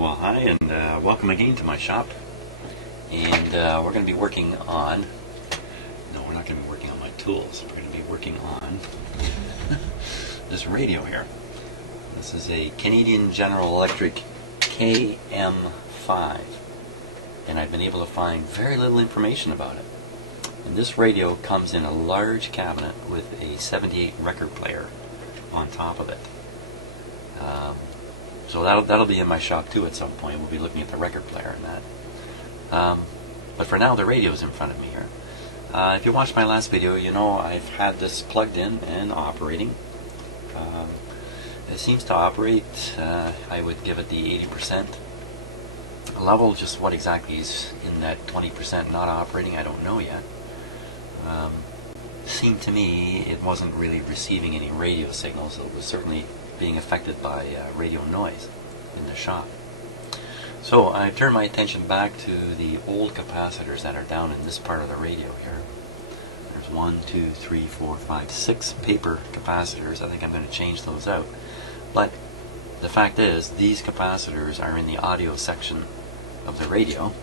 Well, hi, and welcome again to my shop. And we're going to be working on, no, we're not going to be working on my tools. We're going to be working on this radio here. This is a Canadian General Electric KM-5. And I've been able to find very little information about it. And this radio comes in a large cabinet with a 78 record player on top of it. So that'll be in my shop too at some point. We'll be looking at the record player and that. But for now, the radio's in front of me here. If you watched my last video, you know I've had this plugged in and operating. It seems to operate. I would give it the 80% level. Just what exactly is in that 20% not operating, I don't know yet. Seemed to me it wasn't really receiving any radio signals. It was certainly being affected by radio noise in the shop. So I turned my attention back to the old capacitors that are down in this part of the radio here. There's 1, 2, 3, 4, 5, 6 paper capacitors. I think I'm going to change those out. But the fact is, these capacitors are in the audio section of the radio.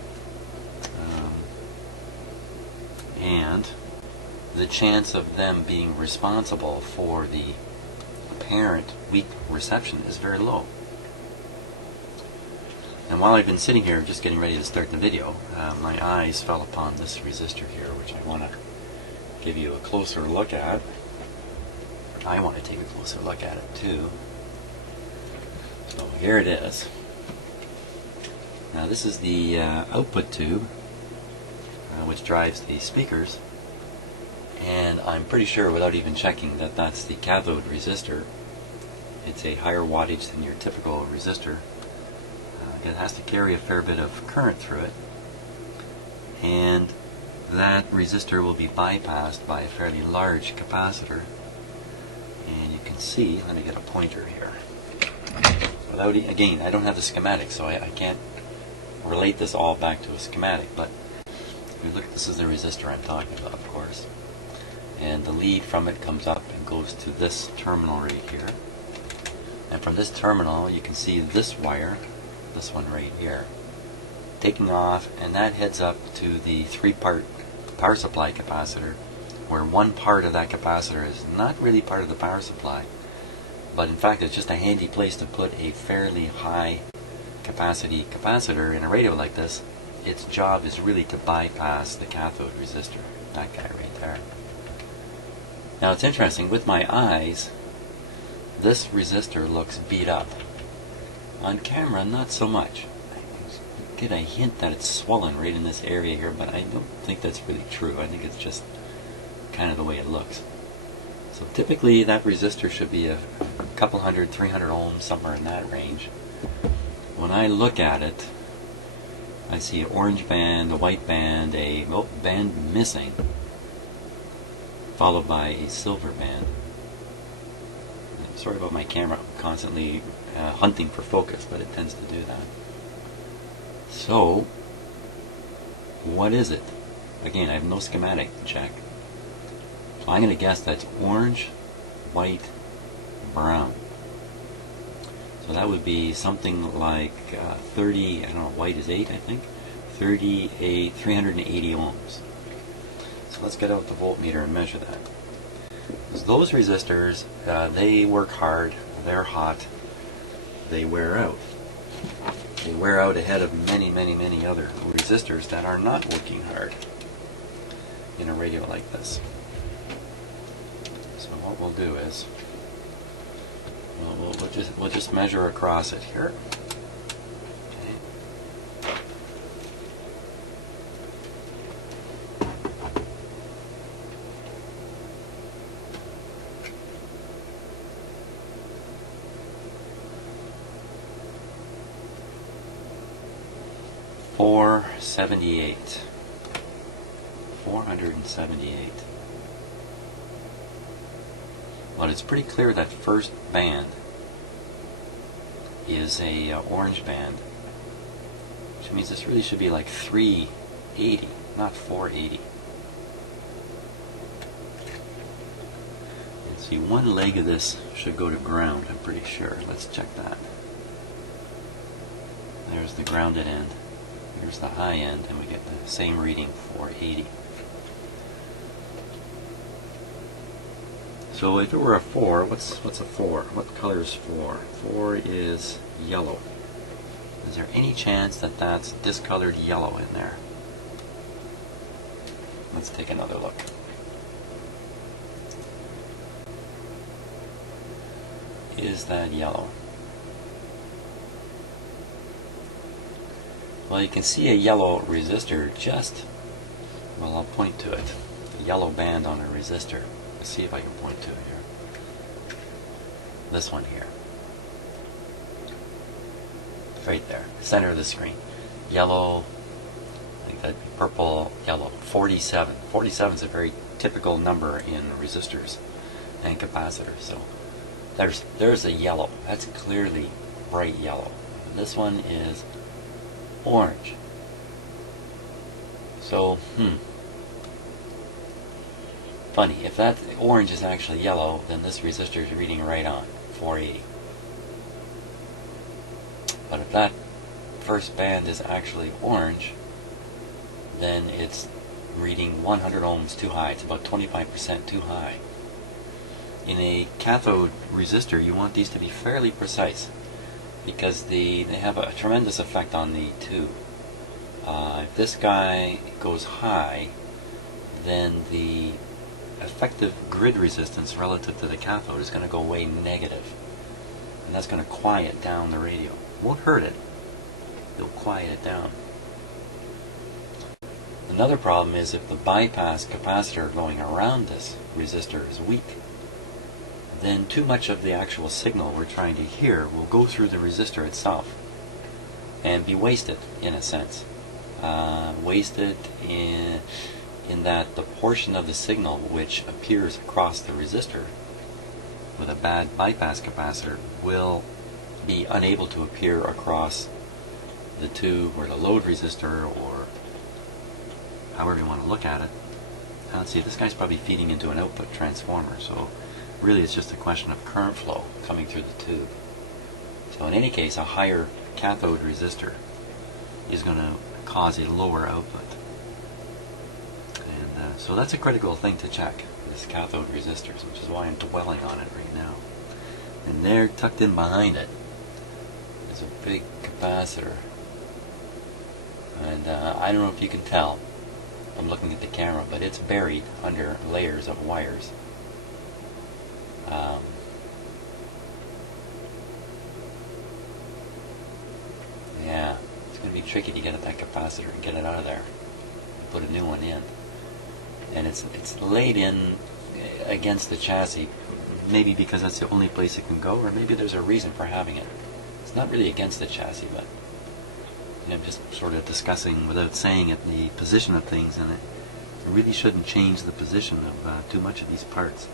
And the chance of them being responsible for the apparent weak reception is very low. And while I've been sitting here just getting ready to start the video, my eyes fell upon this resistor here, which I want to give you a closer look at. I want to take a closer look at it too. So here it is. Now this is the output tube, which drives the speakers. And I'm pretty sure, without even checking, that that's the cathode resistor. It's a higher wattage than your typical resistor. It has to carry a fair bit of current through it. And that resistor will be bypassed by a fairly large capacitor. And you can see, let me get a pointer here. Without, again, I don't have the schematic, so I can't relate this all back to a schematic. But if you look, this is the resistor I'm talking about, of course. And the lead from it comes up and goes to this terminal right here. And from this terminal you can see this wire, this one right here, taking off, and that heads up to the 3-part power supply capacitor, where one part of that capacitor is not really part of the power supply, but in fact it's just a handy place to put a fairly high capacity capacitor in a radio like this. Its job is really to bypass the cathode resistor, that guy right there. Now it's interesting, with my eyes, this resistor looks beat up. On camera, not so much. I get a hint that it's swollen right in this area here, but I don't think that's really true. I think it's just kind of the way it looks. So typically that resistor should be a couple hundred, 300 ohms, somewhere in that range. When I look at it, I see an orange band, a white band, a band missing, followed by a silver band. Sorry about my camera, I'm constantly hunting for focus, but it tends to do that. So, what is it? Again, I have no schematic to check. So I'm going to guess that's orange, white, brown. So that would be something like 30, I don't know, white is 8, I think, 380 ohms. So let's get out the voltmeter and measure that. So those resistors, they work hard, they're hot, they wear out. They wear out ahead of many, many, many other resistors that are not working hard in a radio like this. So what we'll do is, we'll just measure across it here. 478. 478. But it's pretty clear that first band is a orange band, which means this really should be like 380, not 480. And see, one leg of this should go to ground, I'm pretty sure. Let's check that. There's the grounded end. Here's the high end, and we get the same reading, 480. So if it were a 4, what's a 4? What color is 4? 4 is yellow. Is there any chance that that's discolored yellow in there? Let's take another look. Is that yellow? Well, you can see a yellow resistor just, well, I'll point to it. The yellow band on a resistor. Let's see if I can point to it here. This one here. Right there, center of the screen. Yellow, I think that'd be purple, yellow. 47. 47 is a very typical number in resistors and capacitors. So there's a yellow. That's clearly bright yellow. This one is orange. So, funny. If that orange is actually yellow, then this resistor is reading right on, 480. But if that first band is actually orange, then it's reading 100 ohms too high. It's about 25% too high. In a cathode resistor, you want these to be fairly precise because they have a tremendous effect on the tube. If this guy goes high, then the effective grid resistance relative to the cathode is going to go way negative. And that's going to quiet down the radio. Won't hurt it. It'll quiet it down. Another problem is if the bypass capacitor going around this resistor is weak, then too much of the actual signal we're trying to hear will go through the resistor itself and be wasted, in a sense. Wasted in that the portion of the signal which appears across the resistor with a bad bypass capacitor will be unable to appear across the tube or the load resistor, or however you want to look at it. Let's see, this guy's probably feeding into an output transformer, so really it's just a question of current flow coming through the tube. So in any case, a higher cathode resistor is going to cause a lower output. And so that's a critical thing to check, this cathode resistors, which is why I'm dwelling on it right now. And there, tucked in behind it, is a big capacitor. And I don't know if you can tell, I'm looking at the camera, but it's buried under layers of wires. Yeah, it's going to be tricky to get at that capacitor and get it out of there. Put a new one in. And it's laid in against the chassis, maybe because that's the only place it can go, or maybe there's a reason for having it. It's not really against the chassis, but I'm just sort of discussing, without saying it, the position of things, and it really shouldn't change the position of too much of these parts,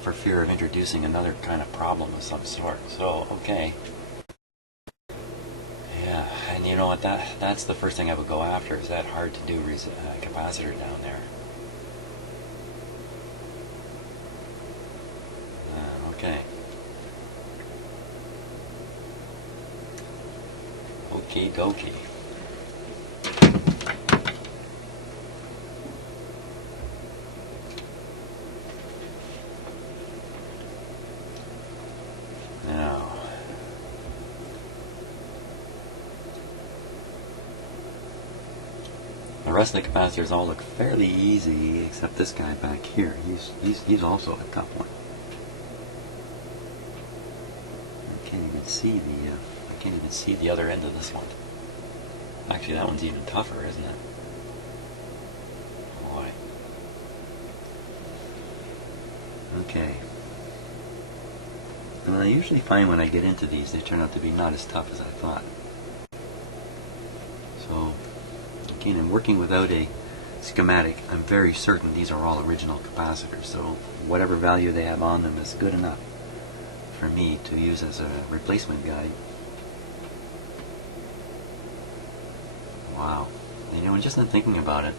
for fear of introducing another kind of problem of some sort. So, okay. Yeah, and you know what, that's the first thing I would go after, is that hard to do capacitor down there. Okay. Okie dokie. Now, the rest of the capacitors all look fairly easy, except this guy back here. He's also a tough one. I can't even see the other end of this one. Actually, that one's even tougher, isn't it? Boy. Okay. And I usually find when I get into these, they turn out to be not as tough as I thought. So, again, in working without a schematic, I'm very certain these are all original capacitors. So, whatever value they have on them is good enough for me to use as a replacement guide. Wow. You know, just in thinking about it,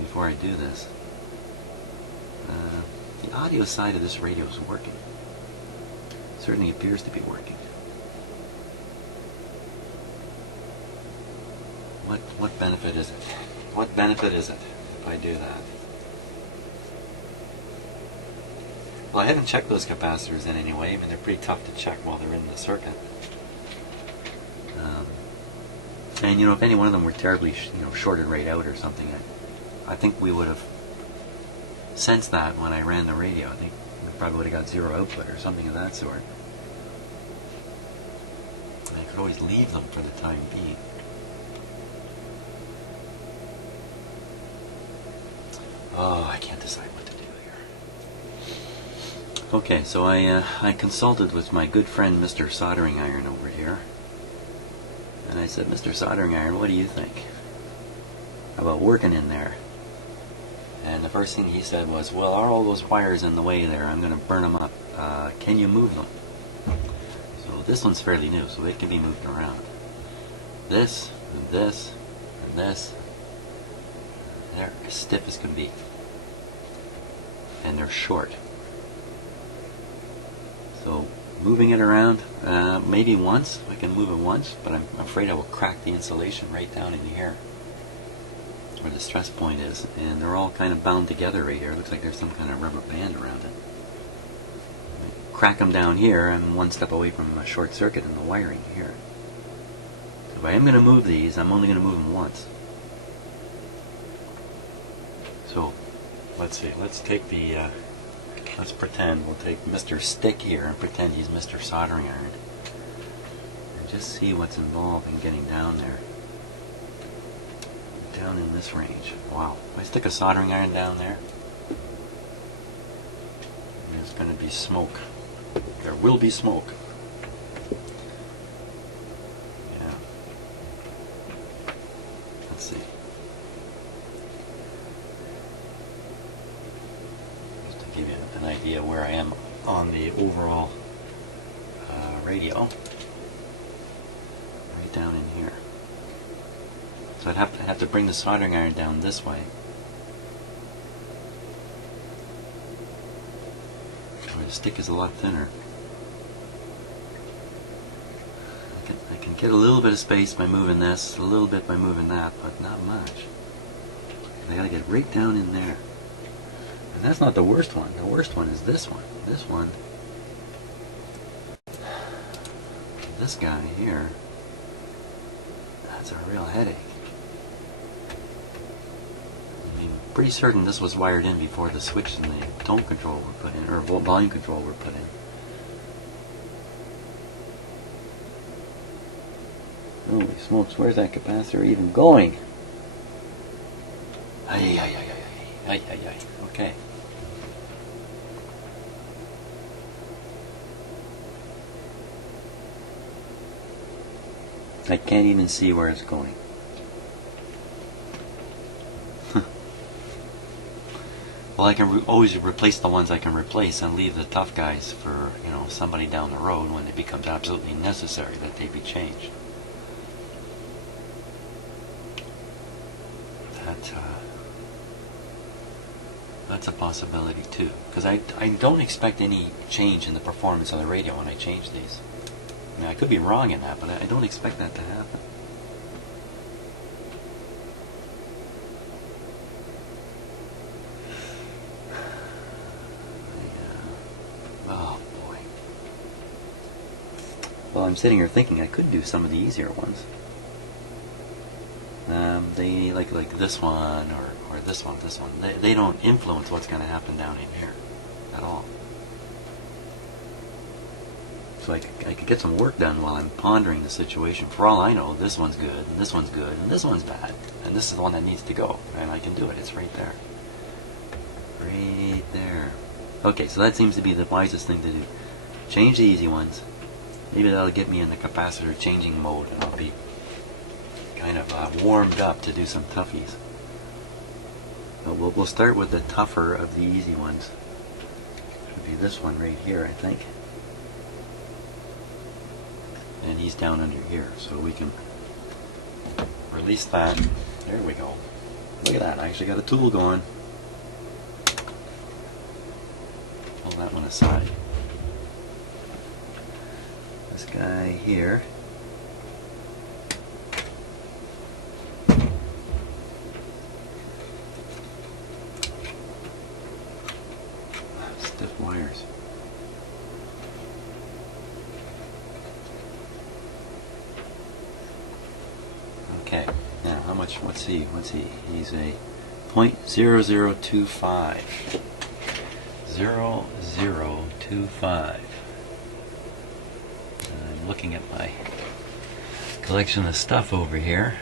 before I do this, the audio side of this radio is working. certainly appears to be working. What benefit is it? What benefit is it if I do that? Well, I haven't checked those capacitors in any way. I mean, they're pretty tough to check while they're in the circuit. And you know, if any one of them were terribly shorted right out or something, I think we would have sensed that when I ran the radio. I think we probably would have got zero output or something of that sort. And I could always leave them for the time being. Oh, I can't decide what to do here. Okay, so I consulted with my good friend Mr. Soldering Iron over here. And I said, Mr. Soldering Iron, what do you think? How about working in there? And the first thing he said was, well, are all those wires in the way there? I'm going to burn them up. Can you move them? So this one's fairly new, so it can be moved around. This, and this, and this. They're as stiff as can be. And they're short. So moving it around, maybe once. I can move it once, but I'm afraid I will crack the insulation right down in here where the stress point is. And they're all kind of bound together right here. It looks like there's some kind of rubber band around it. Crack them down here, I'm one step away from a short circuit in the wiring here. So if I am going to move these, I'm only going to move them once. So, let's see, let's take the, let's pretend, we'll take Mr. Stick here and pretend he's Mr. Soldering Iron. And just see what's involved in getting down there. Down in this range. Wow. If I stick a soldering iron down there, there's going to be smoke. There will be smoke. Yeah. Let's see. Give you an idea where I am on the overall radio. Right down in here. So I'd have to bring the soldering iron down this way. The stick is a lot thinner. I can get a little bit of space by moving this, a little bit by moving that, but not much. I gotta get right down in there. And that's not the worst one. The worst one is this one. This one. This guy here. That's a real headache. I mean, pretty certain this was wired in before the switch and the tone control were put in, or volume control were put in. Holy smokes, where's that capacitor even going? Ay, ay, ay, ay, ay, ay, ay, ay. Okay. I can't even see where it's going. Well, I can always replace the ones I can replace and leave the tough guys for, somebody down the road when it becomes absolutely necessary that they be changed. That's a possibility too, because I don't expect any change in the performance of the radio when I change these. I mean, I could be wrong in that, but I don't expect that to happen. Oh boy. Well, I'm sitting here thinking I could do some of the easier ones. They like this one or this one. They don't influence what's going to happen down in here at all. So I could get some work done while I'm pondering the situation. For all I know, this one's good, and this one's good, and this one's bad, and this is the one that needs to go, and I can do it. It's right there. Right there. Okay, so that seems to be the wisest thing to do. Change the easy ones. Maybe that'll get me in the capacitor changing mode, and I'll be kind of warmed up to do some toughies. But we'll start with the tougher of the easy ones. Should be this one right here, I think. And he's down under here, so we can release that. There we go. Look at that, I actually got a tool going. Pull that one aside. this guy here. Stiff wires. Okay, now how much, what's he? He's a 0.0025. 0025. I'm looking at my collection of stuff over here.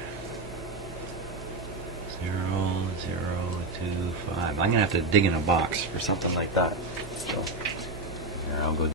0025. I'm going to have to dig in a box for something like that. So, here, I'll go